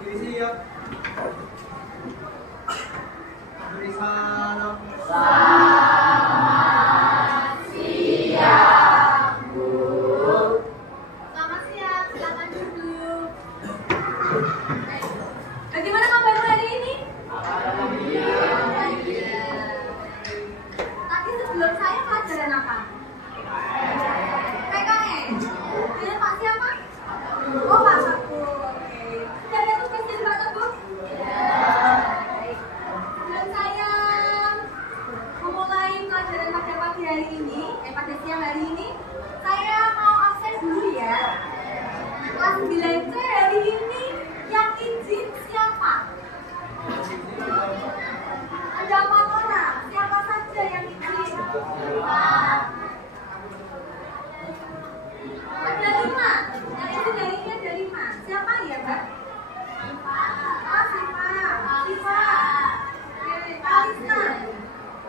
Berdiri siap. Beri salam. Selamat siang, Bu. Selamat siang, silakan duduk. Bagaimana kabarmu hari ini? Tadi sebelum saya pelajaran apa? PKN. Dengan Pak siapa? Oh, Pak Saku. Oke. Sudah ada tugas dari Pak Saku? Baik. Sebelum saya memulai pelajaran pada pagi hari ini, pada siang hari ini, saya mau absen dulu ya. Kelas 9C hari ini yang izin siapa? Ada 4 orang. Siapa saja yang izin? Ada 5. Yang izin hari ini ada 5. Siapa ya, Mbak? Oh, Siva. Oke, Kalista.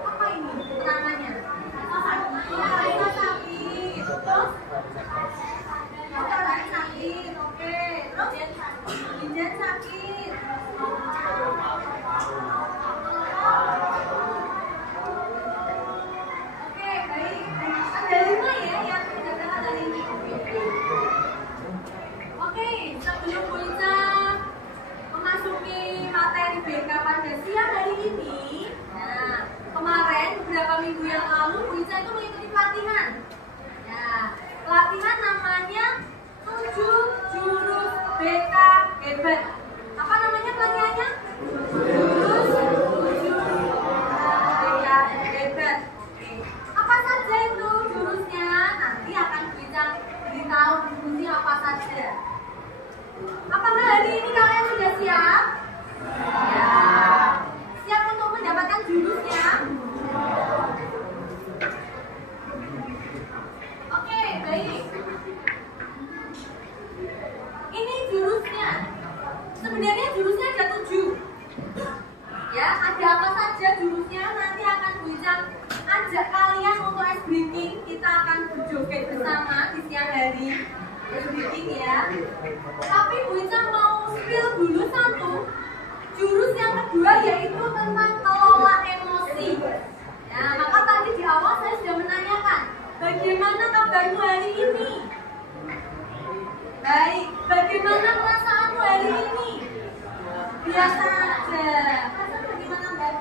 Apa ini keterangannya? Kalista sakit. Terus? Orang sakit. Oke. Terus? Ginjal sakit. Oke, baik. Ada 5 ya yang sudah hari ini. Oke, sebelum Bu Ica memasuki materi BK pada siang hari ini, nah, kemarin beberapa minggu yang lalu Bu Ica itu mengikuti pelatihan. Nah, pelatihan namanya 7 jurus BK hebat. Apa namanya pelatihannya? Jurus 7 BK hebat. Oke. Apa saja itu jurusnya? Nanti akan Bu Ica beritahu fungsi apa saja. Apakah hari ini kalian sudah siap? Ya. Siap untuk mendapatkan jurusnya? Oke, baik. Ini jurusnya. Sebenarnya jurusnya ada 7. Ya, ada apa saja jurusnya? Nanti akan Bu Ica ajak kalian untuk ice breaking. Kita akan berjoget bersama di siang hari. Ice breaking ya. Tapi Bu Ica mau spill dulu satu. Jurus yang kedua yaitu tentang kelola emosi. Nah, maka tadi di awal saya sudah menanyakan, bagaimana kabarmu hari ini? Baik, bagaimana perasaanmu hari ini? Biasa aja. Perasaan bagaimana, Mbak?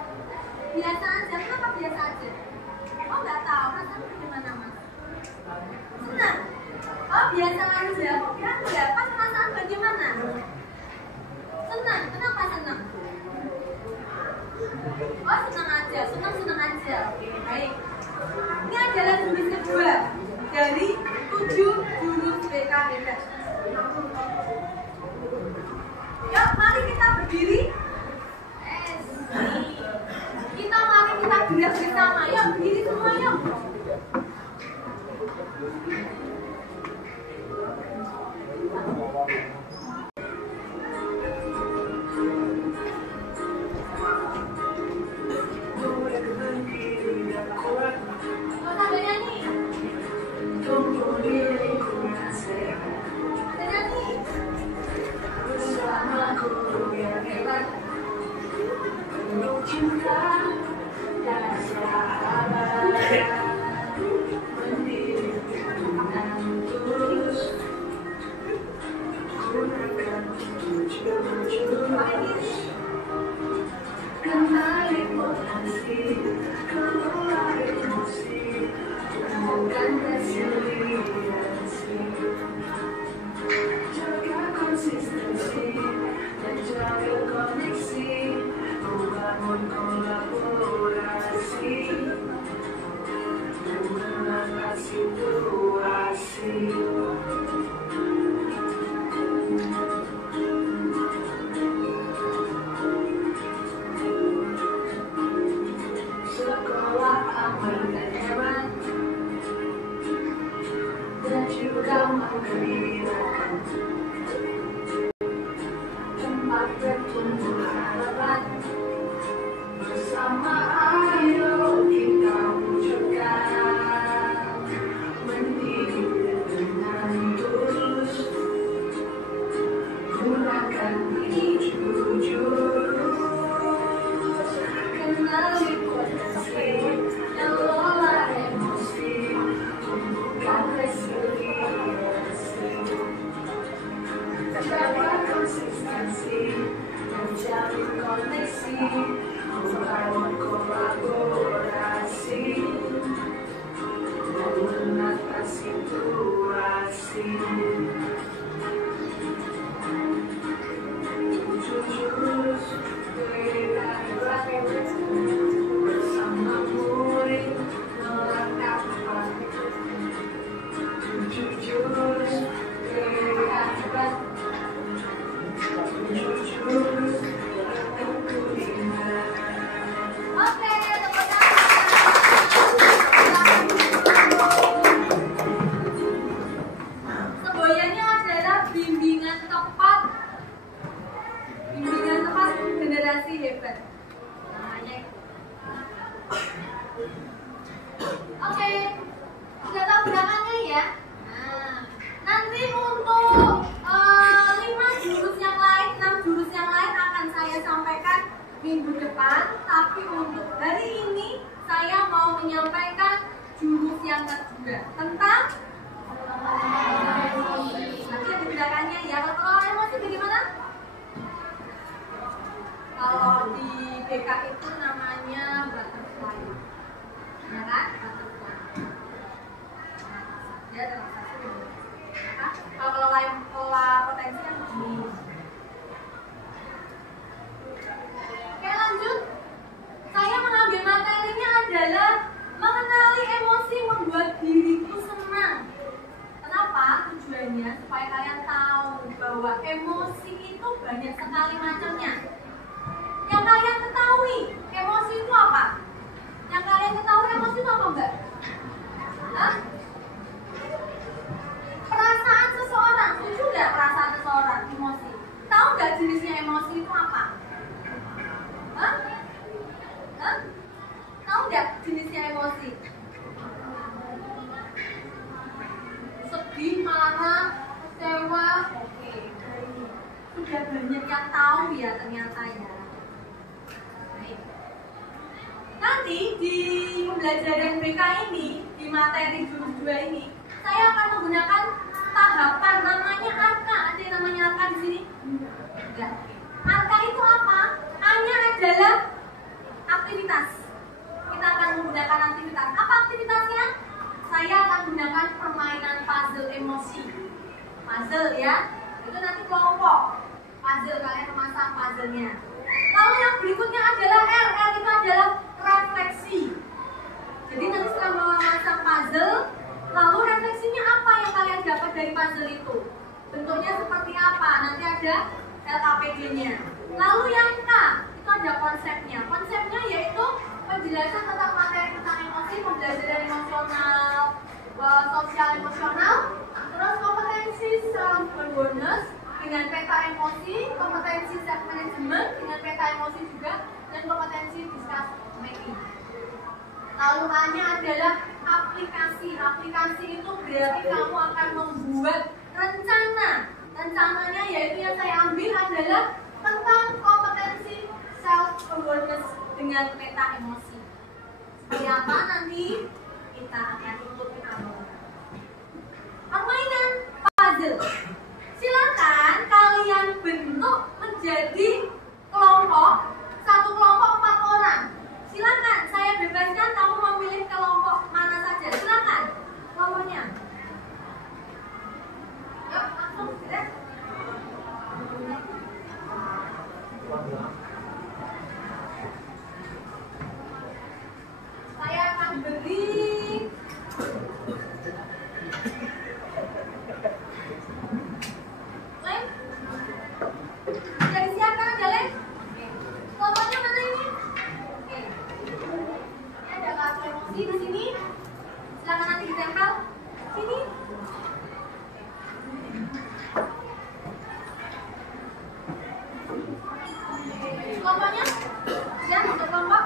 Biasa aja. Kenapa biasa aja? Oh, nggak tahu. Perasaan bagaimana, Mas? Senang? Oh, biasa aja. Kok kira-kira pas perasaan bagaimana? Senang. Kenapa senang? Oh, senang aja. Senang aja. Oke, baik. Ini adalah jurus kedua dari 7 jurus BK hebat. Yuk, mari kita berdiri. Mari kita gerak bersama. Yuk, berdiri semua yuk. Tempat bertumbuh harapan Oke, sudah tahu gerakannya ya. Nah, nanti untuk 5 jurus yang lain, 6 jurus yang lain akan saya sampaikan minggu depan. Tapi untuk hari ini saya mau menyampaikan jurus yang kedua tentang emosi. Nanti ada gerakannya ya. Kalau emosi bagaimana? Kalau di BK itu namanya butterfly, ya kan? Butterfly. Ya, relaksasi. Kalau lain pola potensi kan begini. Oke, lanjut. Saya mengambil materinya adalah mengenali emosi membuat diriku senang. Kenapa? Tujuannya supaya kalian tahu bahwa emosi itu banyak sekali macamnya. Yang kalian ketahui emosi itu apa? Yang kalian ketahui emosi itu apa enggak? Hah? Perasaan seseorang, setuju nggak perasaan seseorang, emosi? Tahu nggak jenisnya emosi itu apa? Hah? Hah? Tahu nggak jenisnya emosi? Sedih, marah, kecewa, oke. Sudah banyak yang tahu ya ternyata ya. Nanti di pembelajaran BK ini, di materi jurus 2 ini, saya akan menggunakan tahapan namanya ARKA. Ada yang namanya ARKA di sini? Enggak. ARKA itu apa? A-nya adalah aktivitas. Kita akan menggunakan aktivitas. Apa aktivitasnya? Saya akan menggunakan permainan puzzle emosi. Puzzle ya. Itu nanti kelompok. Puzzle, kalian memasang puzzle-nya. Lalu yang berikutnya adalah R. R itu adalah refleksi. Jadi nanti setelah memasang puzzle, lalu refleksinya apa yang kalian dapat dari puzzle itu? Bentuknya seperti apa? Nanti ada LKPD-nya. Lalu yang K, itu ada konsepnya. Konsepnya yaitu penjelasan tentang materi tentang emosi, pembelajaran emosional, sosial emosional, terus kompetensi self awareness dengan peta emosi, kompetensi self management dengan peta emosi juga, dan kompetensi discuss making. Lalu A-nya adalah aplikasi. Aplikasi itu berarti kamu akan membuat rencana. Rencananya yaitu yang saya ambil adalah tentang kompetensi self awareness dengan peta emosi. Seperti apa nanti kita akan ikut permainan puzzle. Silakan kalian bentuk menjadi kelompok, satu kelompok 4 orang. Silakan, saya bebaskan kamu memilih kelompok mana saja. Silakan kelompoknya. Yuk, langsung ya. Saya akan beri lem. Sudah disiapkan ada lem? Oke. Kelompoknya mana ini? Oke. Ini ada kartu emosi di sini. Silakan nanti ditempel sini. Kelompoknya? Ya, untuk kelompok.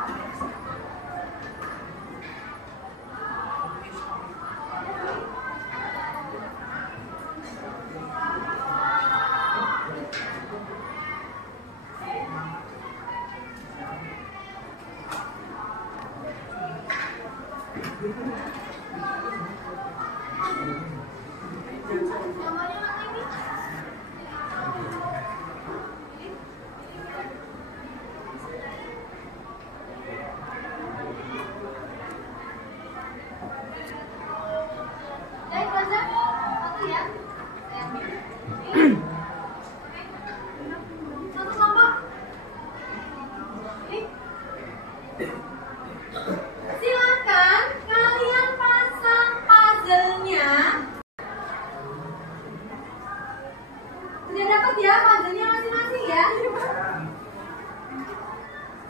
Kelompoknya mana ini? Baik, baca. Satu ya. Saya ambil. Satu kelompok. Ini. Silakan kalian pasang puzzle-nya. Sudah dapat ya puzzle-nya masing-masing ya?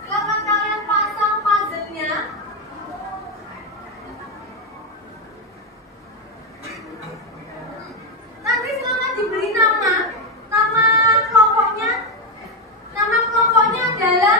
Silakan kalian pasang puzzle-nya. Nanti silakan diberi nama. Nama kelompoknya adalah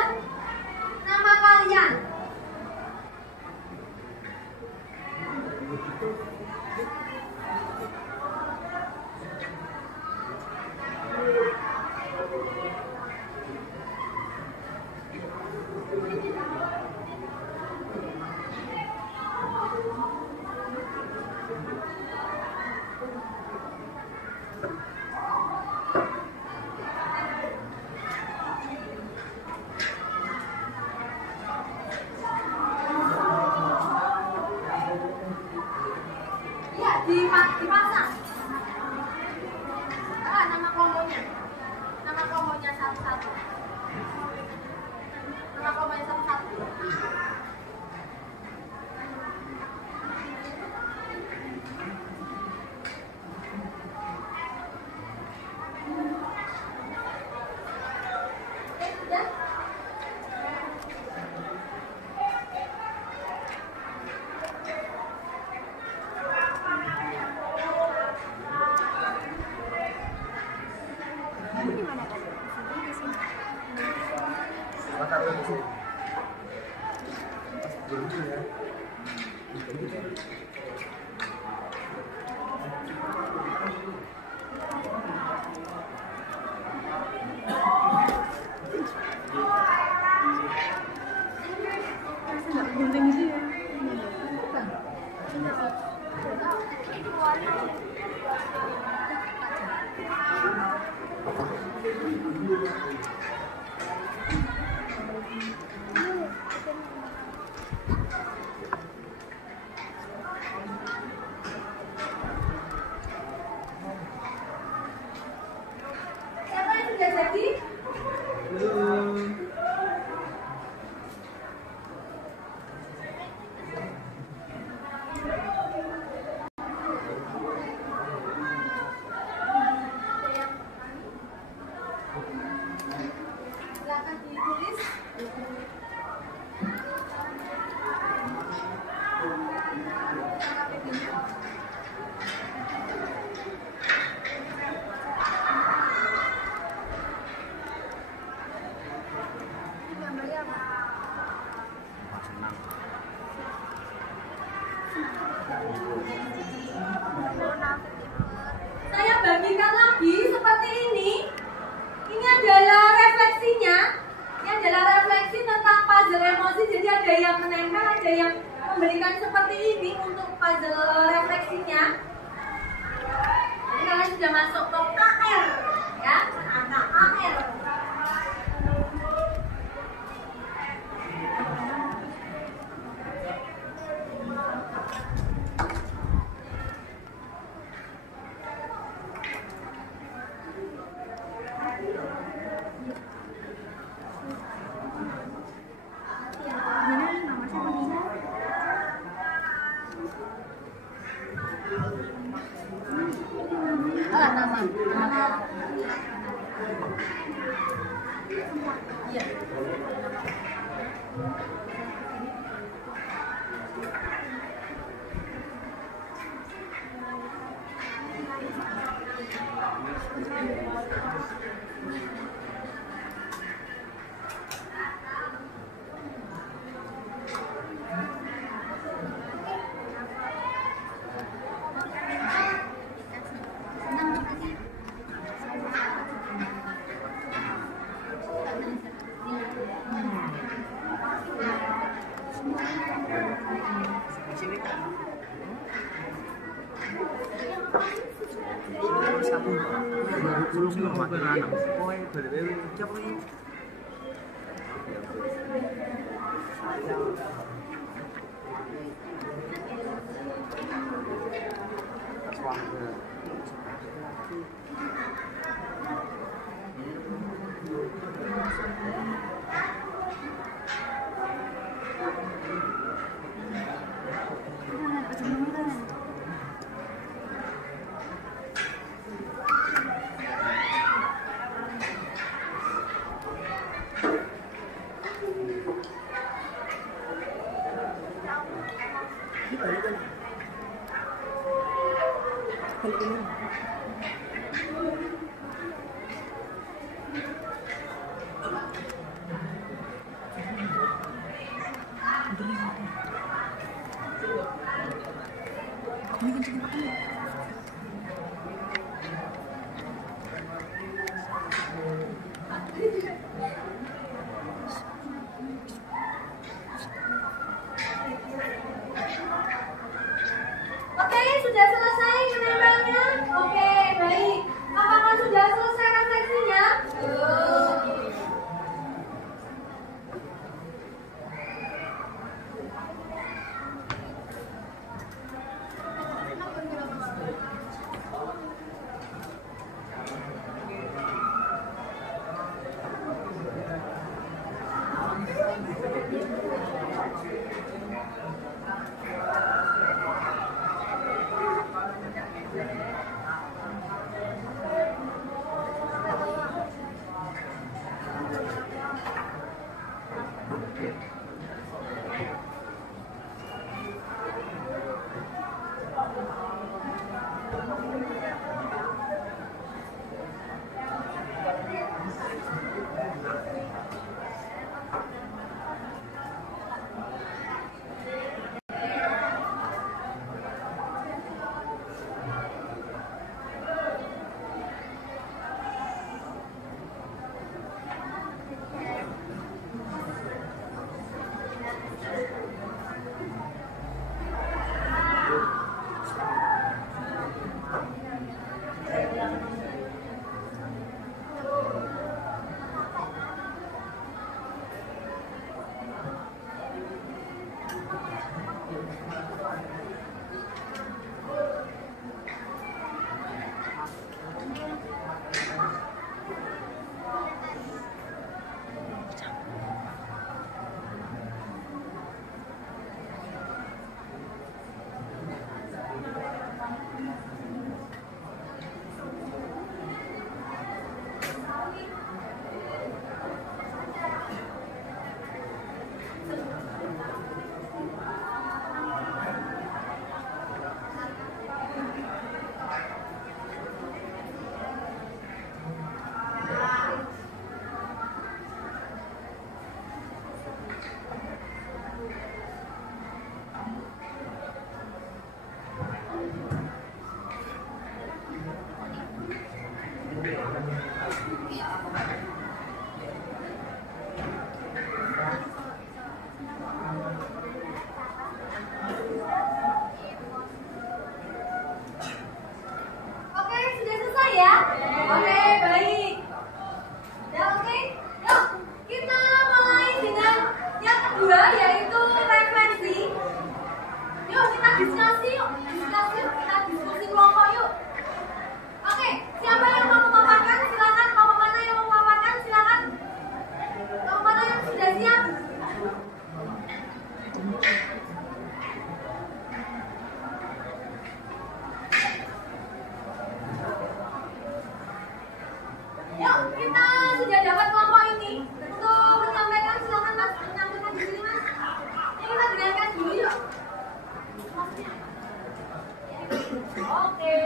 Gunting sih ya. Siapa yang sudah jadi? Belum. Silakan ditulis. Saya bagikan lagi seperti ini. Ini adalah refleksinya. Ini adalah refleksi tentang puzzle emosi. Jadi ada yang menempel, ada yang memberikan seperti ini untuk puzzle refleksinya. Jadi kalian sudah masuk ke KR, ya, anak KR. Iya. Oke, sudah selesai menempelnya? Oke, baik. Apakah sudah selesai refleksinya? kedua yaitu refleksi. Yuk kita diskusi yuk, kita diskusi kelompok yuk. Oke, siapa yang mau memaparkan silakan. Kelompok mana yang mau memaparkan silakan. Kelompok mana yang sudah siap? Yuk, kita sudah dapat kelompok ini untuk menyampaikan. Silakan Mas, menyampaikan di sini Mas. Ini kita dengarkan dulu yuk. Oke.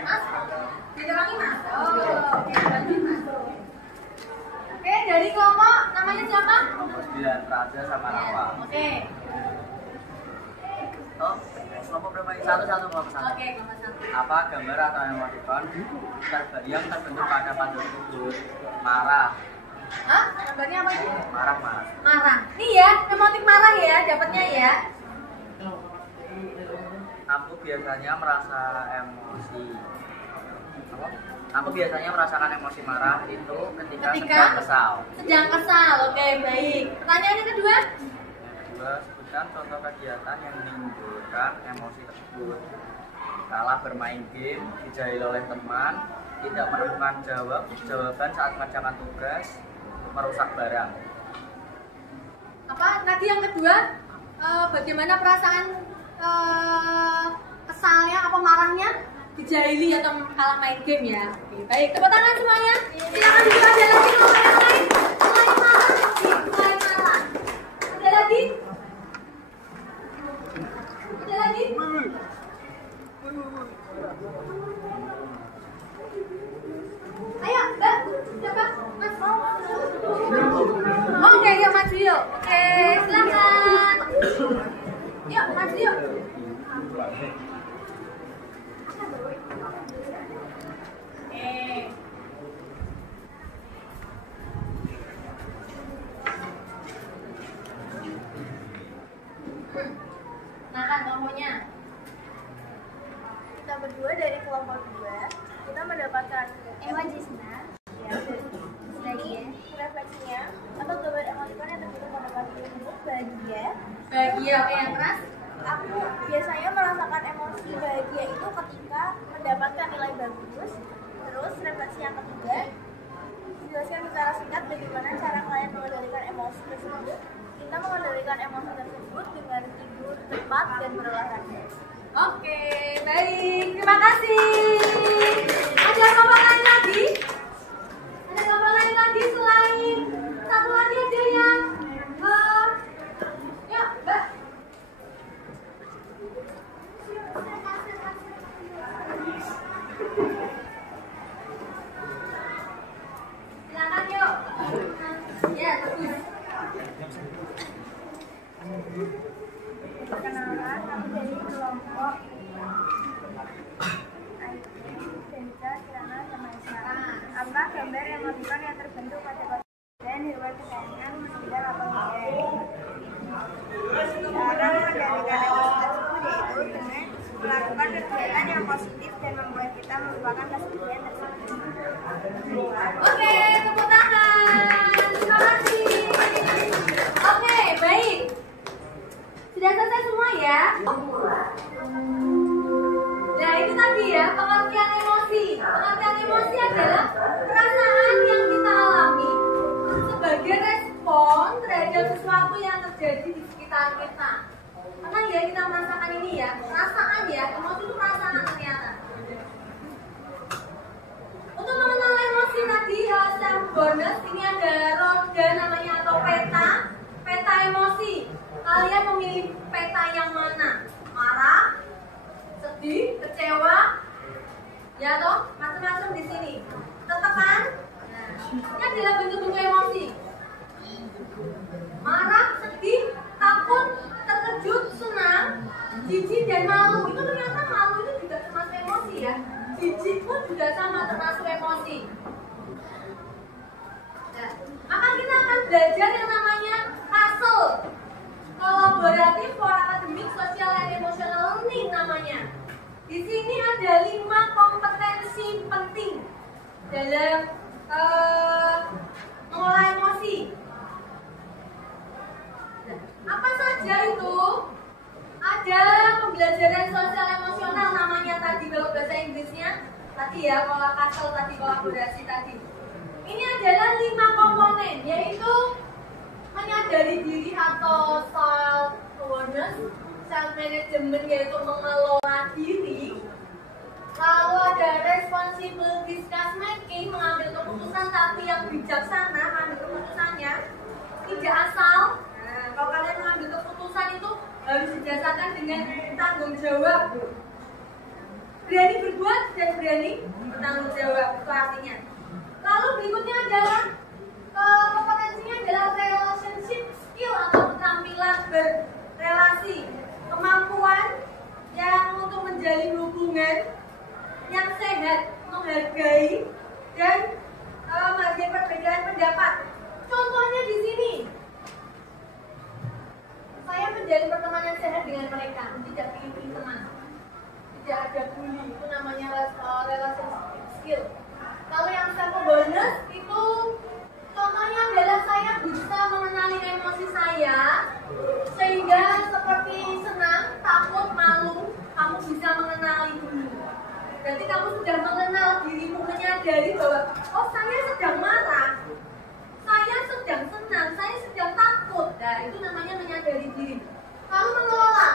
Mas, diterangi Mas. Oke, bantu Mas. Oke, dari kelompok namanya siapa? Biar Raja sama Rafa. Oke. Oh, kelompok berapa ini? Satu-satu kelompok satu. Oke, kelompok satu. Apa gambar atau emoticon yang terbentuk pada panel tubuh? Marah. Hah? Gambarnya apa sih? Marah. Marah. Nih ya, emotik marah ya, dapatnya ya. Aku biasanya merasa emosi. Apa? Aku biasanya merasakan emosi marah itu ketika sedang kesal. Sedang kesal. Oke, baik. Pertanyaan yang kedua? Yang kedua, sebutkan contoh kegiatan yang menimbulkan emosi tersebut. Kalah bermain game, dijahil oleh teman, tidak menemukan jawaban saat mengerjakan tugas, merusak barang. Apa tadi yang kedua? Bagaimana perasaan kesalnya apa marahnya? Dijahili atau kalah main game ya. Oke, baik. Tepuk tangan semuanya. Silakan juga ada lagi kelompok yang lain. Selain marah, selain marah. Ada lagi? Ada lagi? Ayo, Mbak. Siapa? Mas. Oke, yuk maju yuk. Oke, silakan. Yuk, maju yuk. Nah kan kelompoknya. Kita berdua dari kelompok 2, kita mendapatkan Jisna, ya, bahagia, refleksinya, atau gambar emoticon yang terbentuk pada bentuk bahagia. Bahagia apa yang keras? Aku biasanya merasakan emosi bahagia itu ketika mendapatkan nilai bagus. Terus refleksi yang ketiga, jelaskan secara singkat bagaimana cara kalian mengendalikan emosi tersebut. Kita mengendalikan emosi tersebut dengan tidur tepat dan berolahraga. Oke, baik. Terima kasih. Ada kelompok lain lagi? Ada kelompok lain lagi selain satu lagi aja ya? Yuk, Mbak. Silakan yuk. Ya, bagus. Perkenalkan, kami dari kelompok Desa Kirana sama Isra. Apa gambar emoticon yang terbentuk pada dan hewan kesayangan tidak atau tidak? Cara mengendalikan emosi tersebut yaitu dengan melakukan kegiatan yang positif dan membuat kita melupakan kesedihan tersebut. Oke, tepuk tangan. Terima kasih. Oke, baik. Sudah selesai semua ya? Nah, itu tadi ya, pengertian emosi. Pengertian emosi adalah perasaan yang kita alami sebagai respon terhadap sesuatu yang terjadi di sekitar kita. Pernah ya kita merasakan ini ya? Perasaan ya, emosi itu perasaan ternyata. Untuk mengenal emosi tadi, self bonus ini ada roda namanya atau peta emosi. Kalian memilih peta yang mana? Marah, sedih, kecewa, ya toh, macam-macam di sini. Tertekan, nah, ini adalah bentuk-bentuk emosi. Marah, sedih, takut, terkejut, senang, jijik dan malu. Itu ternyata malu itu juga termasuk emosi ya. Jijik pun juga sama termasuk emosi. Nah, maka kita akan belajar yang namanya CASEL, Collaborative for Academic, Social and Emotional Learning namanya. Di sini ada 5 kompetensi penting dalam mengolah emosi. Apa saja itu? Ada pembelajaran sosial emosional namanya tadi kalau bahasa Inggrisnya tadi ya, pola kasel tadi, kolaborasi tadi. Ini adalah 5 komponen, yaitu menyadari diri atau self awareness, self management yaitu mengelola diri. Lalu ada responsible discuss making, mengambil keputusan tapi yang bijaksana, mengambil keputusannya tidak asal. Nah, kalau kalian mengambil keputusan itu harus didasarkan dengan tanggung jawab. Berani berbuat dan berani bertanggung jawab, itu artinya. Lalu berikutnya adalah kompetensinya adalah relationship skill atau keterampilan berrelasi, kemampuan yang untuk menjalin hubungan yang sehat, menghargai dan menghargai perbedaan pendapat. Contohnya di sini, saya menjalin pertemanan sehat dengan mereka, tidak pilih teman, tidak ada bully, itu namanya relationship skill. Kalau yang self awareness itu contohnya adalah saya bisa mengenali emosi saya sehingga seperti senang, takut, malu, kamu bisa mengenali dulu. Berarti kamu sudah mengenal dirimu, menyadari bahwa oh saya sedang marah, saya sedang senang, saya sedang takut. Nah itu namanya menyadari diri. Lalu mengelola,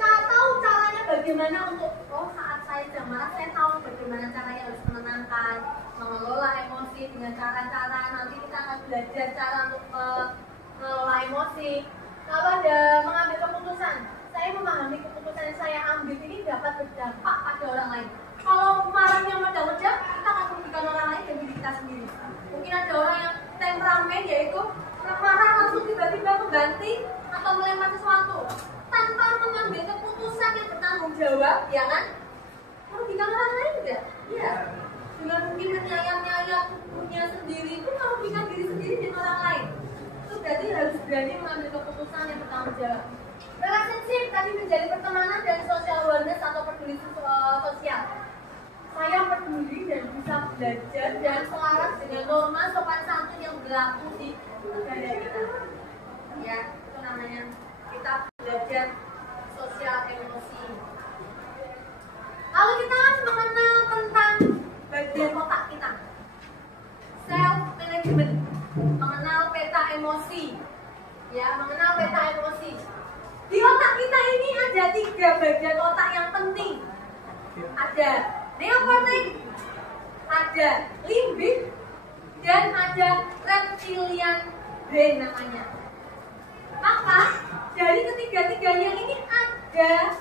tahu caranya bagaimana untuk saat saya sedang marah, saya tahu bagaimana caranya harus menenangkan, mengelola emosi dengan cara-cara. Nanti kita akan belajar cara untuk mengelola emosi. Lalu ada mengambil keputusan. Saya memahami keputusan yang saya ambil ini dapat berdampak pada orang lain. Kalau marahnya meledak-ledak, kita akan merugikan orang lain dan diri kita sendiri. Mungkin ada orang yang temperamen, yaitu marah langsung tiba-tiba mengganti atau melempar sesuatu tanpa mengambil keputusan yang bertanggung jawab, ya kan? Merugikan orang lain tidak? Iya. Dengan mungkin menyayang-nyayang tubuhnya sendiri itu merugikan diri sendiri dan orang lain. Itu berarti harus berani mengambil keputusan yang bertanggung jawab. Relationship tadi menjadi pertemanan dan social awareness atau peduli sosial. Saya peduli dan bisa belajar dan selaras dengan norma sopan santun yang berlaku di negara kita. Ya, itu namanya kita belajar sosial emosi. Lalu kita mengenal tentang bagian otak kita. Self management, mengenal peta emosi. Ya, mengenal peta emosi. Di otak kita ini ada 3 bagian otak yang penting. Ada neokortex, ada limbik, dan ada reptilian brain namanya. Maka dari ketiga-tiganya ini ada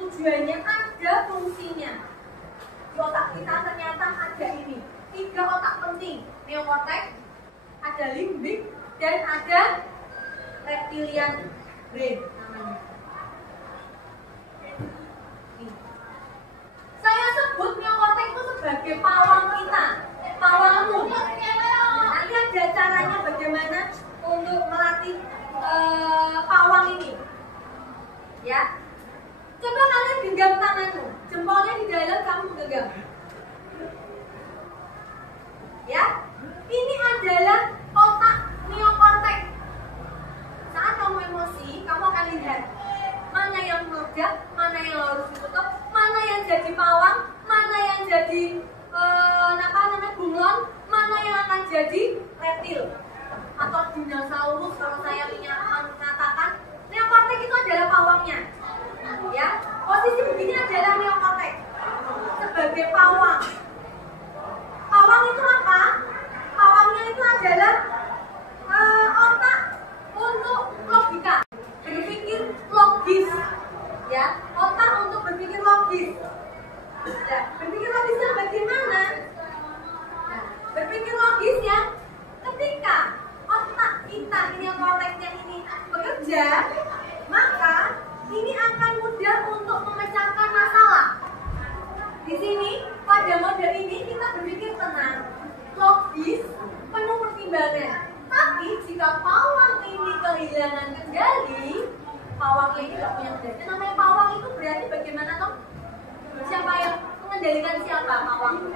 tujuannya, ada fungsinya. Di otak kita ternyata ada ini 3 otak penting: neokortex, ada limbik, dan ada reptilian brain namanya. Saya sebut neokortex itu sebagai pawang kita, pawangmu. Nanti ada caranya bagaimana untuk melatih pawang ini. Ya, coba kalian genggam tanganmu, jempolnya di dalam, kamu genggam. Ya, ini adalah otak neokortex. Saat kamu emosi, kamu akan lihat mana yang meledak, mana yang harus ditutup, mana yang jadi pawang, mana yang jadi bunglon, mana yang akan jadi reptil atau dinosaurus. Kalau saya mengatakan neokortex itu adalah pawangnya. Ya, posisi begini adalah neokortex sebagai pawang. Pawang itu apa? Pawangnya itu adalah otak untuk logika, berpikir logis, ya, otak untuk berpikir logis. Ya, berpikir logisnya bagaimana? Nah, berpikir logis ya, ketika otak kita ini, korteksnya ini bekerja, maka ini akan mudah untuk memecahkan masalah. Di sini pada mode ini kita berpikir tenang, logis, penuh pertimbangan. Tapi jika pawang ini kehilangan kendali, pawang ini tidak punya kendali. Namanya pawang itu berarti bagaimana toh? Siapa yang mengendalikan siapa pawang?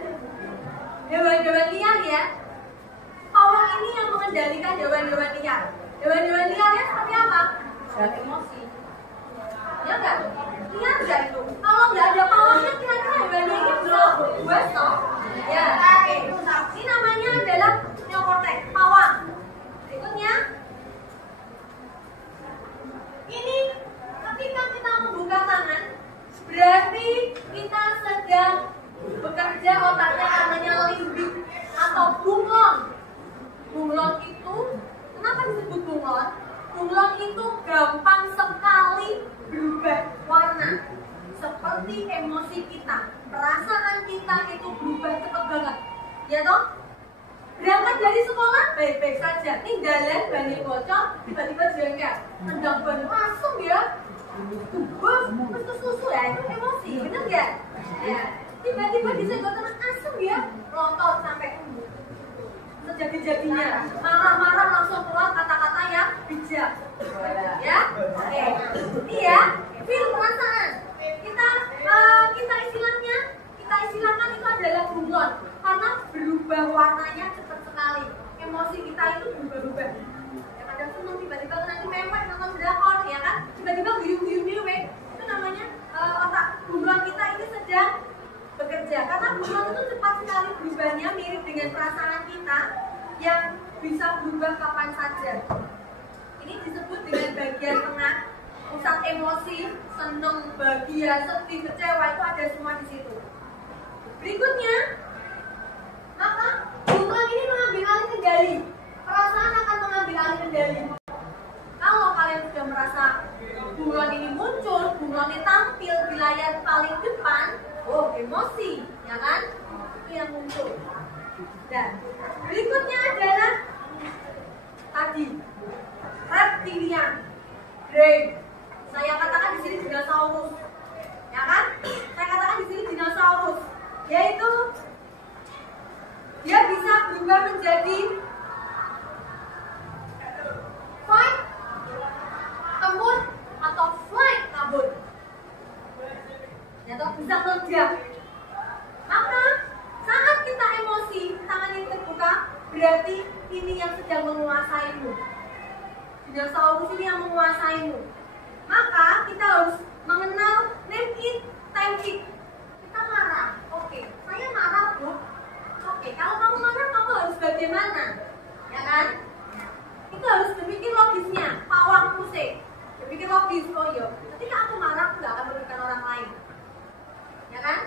hewan-hewan liar ya. Pawang ini yang mengendalikan hewan-hewan liar. Hewan-hewan liarnya seperti apa? Emosi. Ya enggak? Liar enggak itu? Kalau nggak ada pawangnya kira-kira hewannya ini bisa buas toh? Ya, oke. Ini namanya adalah neokortex, pawang. Berikutnya, ini ketika kita membuka tangan, berarti kita sedang bekerja otaknya namanya limbik atau bunglon. Bunglon itu, kenapa disebut bunglon? Bunglon itu gampang sekali berubah warna. Seperti emosi kita, perasaan kita itu berubah cepat banget. Ya toh? Berangkat dari sekolah baik-baik saja, tinggalan bani bocor, tiba-tiba jengkel, tendang ban langsung ya. Terus susu ya, itu emosi, bener gak? Ya, tiba-tiba disenggol kena asem ya, lotot sampai sejadi-jadinya, marah-marah langsung keluar kata-kata yang bijak. Ya, oke. Ini ya, feel perasaan. Kita istilahkan itu adalah bunglon karena berubah warnanya cepat sekali. Emosi kita itu berubah-ubah. Ya, kadang senang tiba-tiba nanti mewek nonton drakor ya kan, tiba-tiba guyung-guyung mewek. Itu namanya otak bunglon kita ini sedang bekerja karena bunglon itu cepat sekali berubahnya, mirip dengan perasaan kita yang bisa berubah kapan saja. Ini disebut dengan bagian tengah, pusat emosi, seneng, bahagia, sedih, kecewa itu ada semua di situ. Berikutnya, maka bunglon ini mengambil alih kendali. Perasaan akan mengambil alih kendali. Kalau kalian sudah merasa bunglon ini muncul, bunglonnya tampil di layar paling depan, oh emosi, ya kan? Itu yang muncul. Dan berikutnya adalah tadi reptilian brain. Saya katakan di sini dinosaurus, ya kan? Saya katakan di sini dinosaurus, yaitu dia bisa berubah menjadi fight, tembus, atau flight, kabur. Ya toh, bisa meledak. Maka saat kita emosi, tangan ini terbuka, berarti ini yang sedang menguasaimu. Dinosaurus ini yang menguasaimu. Maka kita harus mengenal name it, time it. Kita marah, oke. Saya marah, Bu. Oke, kalau kamu marah, kamu harus bagaimana? Ya kan? Itu harus berpikir logisnya. Pawang musik. Berpikir logis, oh iya. Ketika aku marah, aku gak akan merugikan orang lain. Ya kan?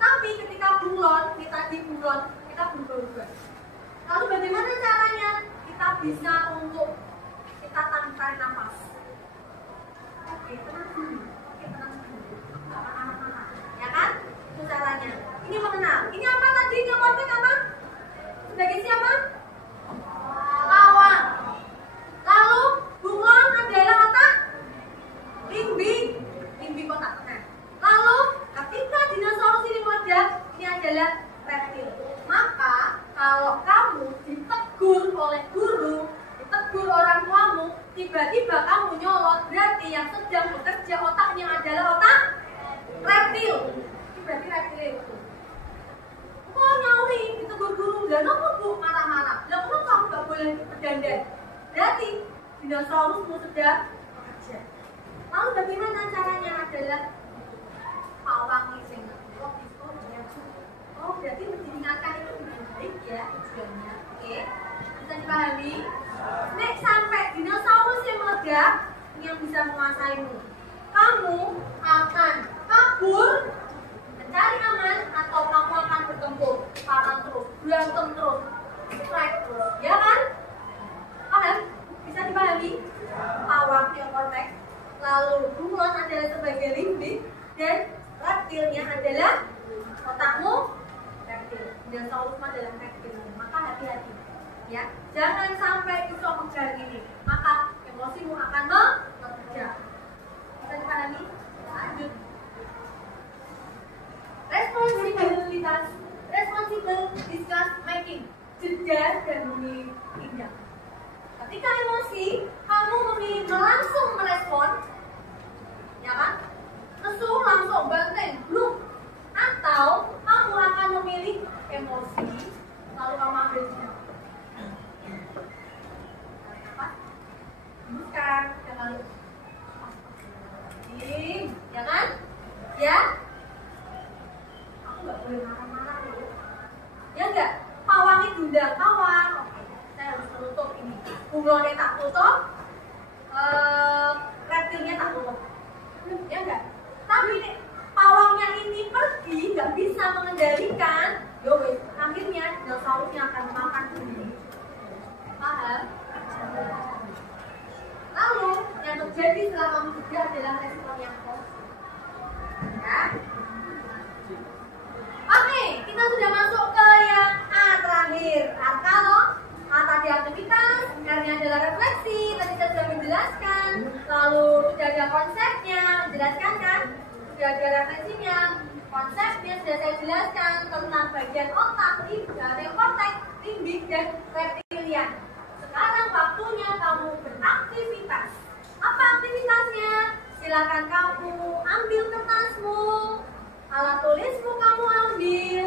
Tapi ketika bunglon, kita berubah-ubah. Lalu bagaimana caranya? Kita bisa untuk kita tarik nafas. Oke, tenang dulu. Gak marah-marah. Ya kan? Itu caranya. Ini mengenal. Ini apa tadi? Neokortex apa? Sebagai siapa? Pawang. Lalu bunglon adalah otak limbik. Limbik otak tengah. Lalu ketika dinosaurus ini meledak, ini adalah reptil. Maka kalau kamu ditegur oleh guru, ditegur orang tuamu, tiba-tiba kamu nyolot, berarti yang sedang bekerja otaknya adalah otak reptil. Ini berarti reptil itu. Kok nyauri ditegur guru, dan apa Bu marah-marah? Dan kenapa kamu gak boleh berdandan? Berarti dinosaurusmu sedang bekerja. Lalu bagaimana caranya adalah pawang iseng. Oh, berarti menjadikan itu dengan baik ya tujuannya. Oke, bisa dipahami? Nek sampai dinosaurus yang meledak, ini yang bisa menguasaimu. Kamu akan kabur, mencari aman, atau kamu akan bertempur, parang terus, berantem terus, strike terus, ya kan? Paham? Bisa dipahami? Pawang neokortex, lalu bunglon adalah sebagai limbik, dan reptilnya adalah otakmu reptil. Dinosaurus adalah reptil. Maka hati-hati, ya. Jangan sampai bisa mengejar ini, maka emosimu akan mengejar. Bisa dipahami? Lanjut. Responsible discuss making, jeda dan memilih tindak. Ketika emosi, kamu memilih langsung merespon, ya kan? Nesu langsung banting, bluk. Atau kamu akan memilih emosi bunglonnya tak tutup, reptilnya tak tutup, ya enggak? Tapi pawangnya ini pergi, nggak bisa mengendalikan, yowes, akhirnya dinosaurusnya akan makan sendiri. Paham? Lalu yang terjadi setelah kamu kerja adalah respon yang positif. Ya. Oke, kita sudah masuk ke yang A terakhir. Kalau A tadi aktivitas, R-nya adalah refleksi, tadi saya sudah menjelaskan. Lalu sudah ada konsepnya, menjelaskan kan? Sudah ada refleksinya, konsepnya sudah saya jelaskan tentang bagian otak, neokorteks, limbik, dan reptilian. Sekarang waktunya kamu beraktivitas. Apa aktivitasnya? Silakan kamu ambil kertasmu, alat tulismu kamu ambil.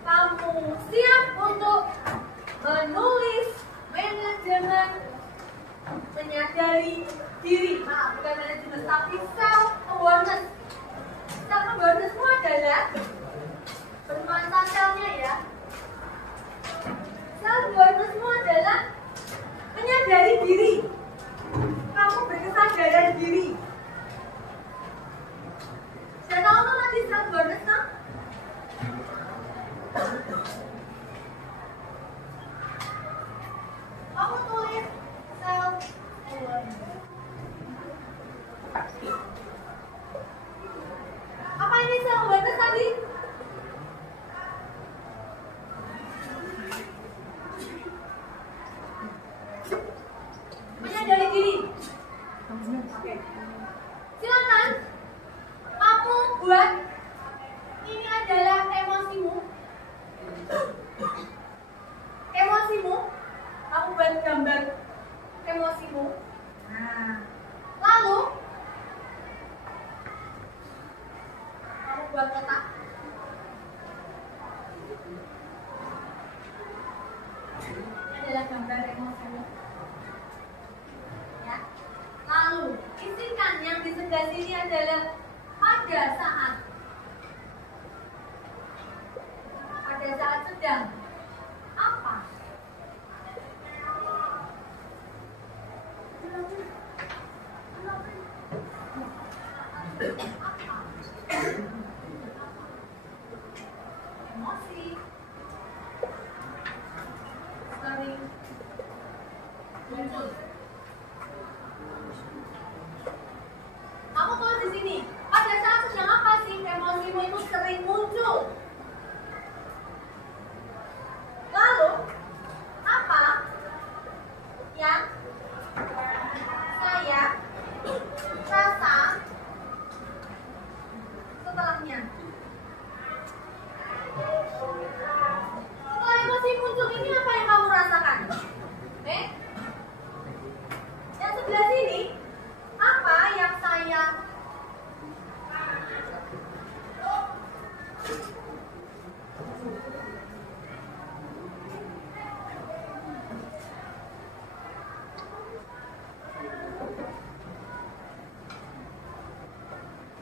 Kamu siap untuk menulis manajemen menyadari diri. Maaf, bukan manajemen, tapi self-awareness. Self-awarenessmu adalah bernuansa selnya ya. Self-awarenessmu adalah menyadari diri. Kamu berkesadaran diri. Sudah tahu kan tadi self-awareness kan? Kamu tulis self-awareness. Apa ini self-awareness tadi? Menyadari diri. Oke. Silakan kamu buat, ini adalah emosimu. Emosimu. Kamu buat gambar emosimu. Nah, lalu kamu buat kotak. Ini adalah gambar emosimu. Ya. Lalu isikan yang di sebelah sini adalah pada saat sedang apa? Emosi sering muncul. Kamu tulis di sini. Pada saat sedang apa sih emosimu itu sering muncul? Lalu apa yang saya rasa setelahnya? Setelah emosi muncul ini apa yang kamu rasakan? Yang sebelah sini apa yang saya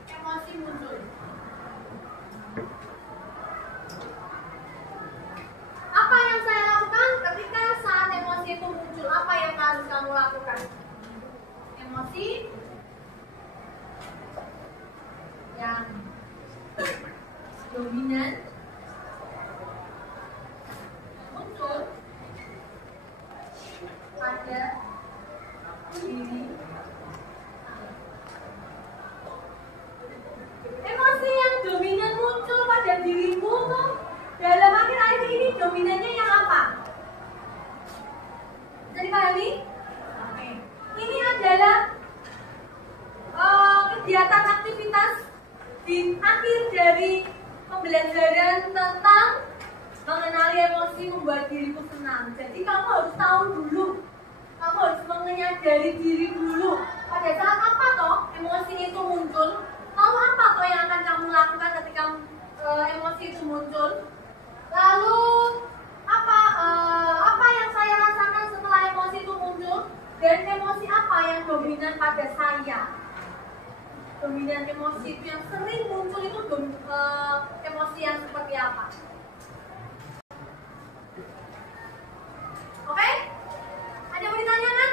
emosi muncul? Apa yang saya lakukan ketika saat emosi itu muncul? Apa yang harus kamu lakukan? Emosi yang dominan muncul pada diri. Emosi yang dominan muncul pada dirimu tuh dalam akhir-akhir ini dominannya yang apa? Bisa dipahami? Oke. Ini adalah kegiatan aktivitas di akhir dari pembelajaran tentang mengenali emosi membuat diriku senang. Jadi kamu harus tahu dulu, kamu harus menyadari diri dulu. Pada saat apa toh emosi itu muncul? Lalu apa toh yang akan kamu lakukan ketika emosi itu muncul? Lalu apa yang saya rasakan setelah emosi itu muncul? Dan emosi apa yang dominan pada saya? Dominan emosi itu yang sering muncul itu emosi yang seperti apa? Oke? Ada yang mau ditanyakan?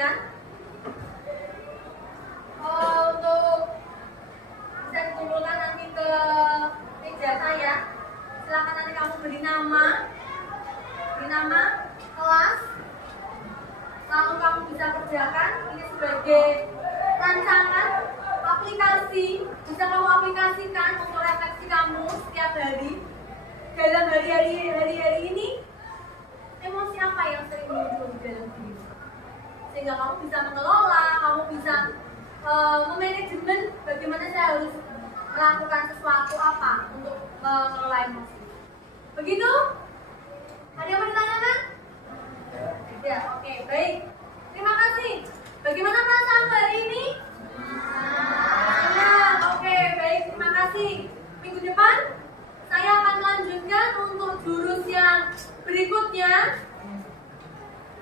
lanjutkan. Untuk bisa dikumpulkan nanti ke meja saya. Silakan nanti kamu beri nama, kelas, lalu kamu bisa kerjakan ini sebagai rancangan aplikasi, bisa kamu aplikasikan untuk refleksi kamu setiap hari. Dalam hari-hari ini, emosi apa yang sering muncul di dalam diri, sehingga kamu bisa mengelola, kamu bisa memanajemen bagaimana saya harus melakukan sesuatu apa untuk mengelola emosi. Begitu? Ada yang mau ditanyakan? Ya, oke, baik. Terima kasih. Bagaimana perasaan hari ini? Oke, baik. Terima kasih. Minggu depan saya akan melanjutkan untuk jurus yang berikutnya.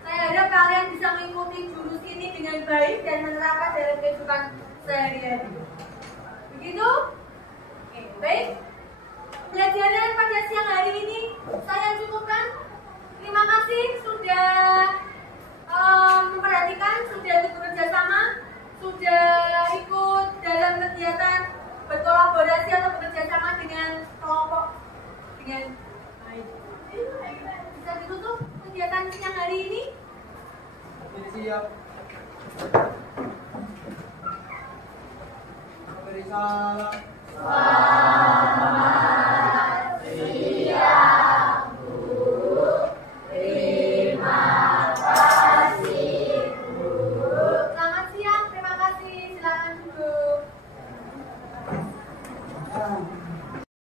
Saya harap kalian bisa mengikuti jurus ini dengan baik dan menerapkan dalam kehidupan sehari-hari. Begitu? Oke, baik. Pelajaran pada siang hari ini saya cukupkan. Terima kasih sudah memperhatikan, sudah bekerja sama, sudah ikut dalam kegiatan berkolaborasi atau bekerja sama dengan kelompok dengan baik. Bisa ditutup kegiatan siang hari ini? Siap. Beri salam.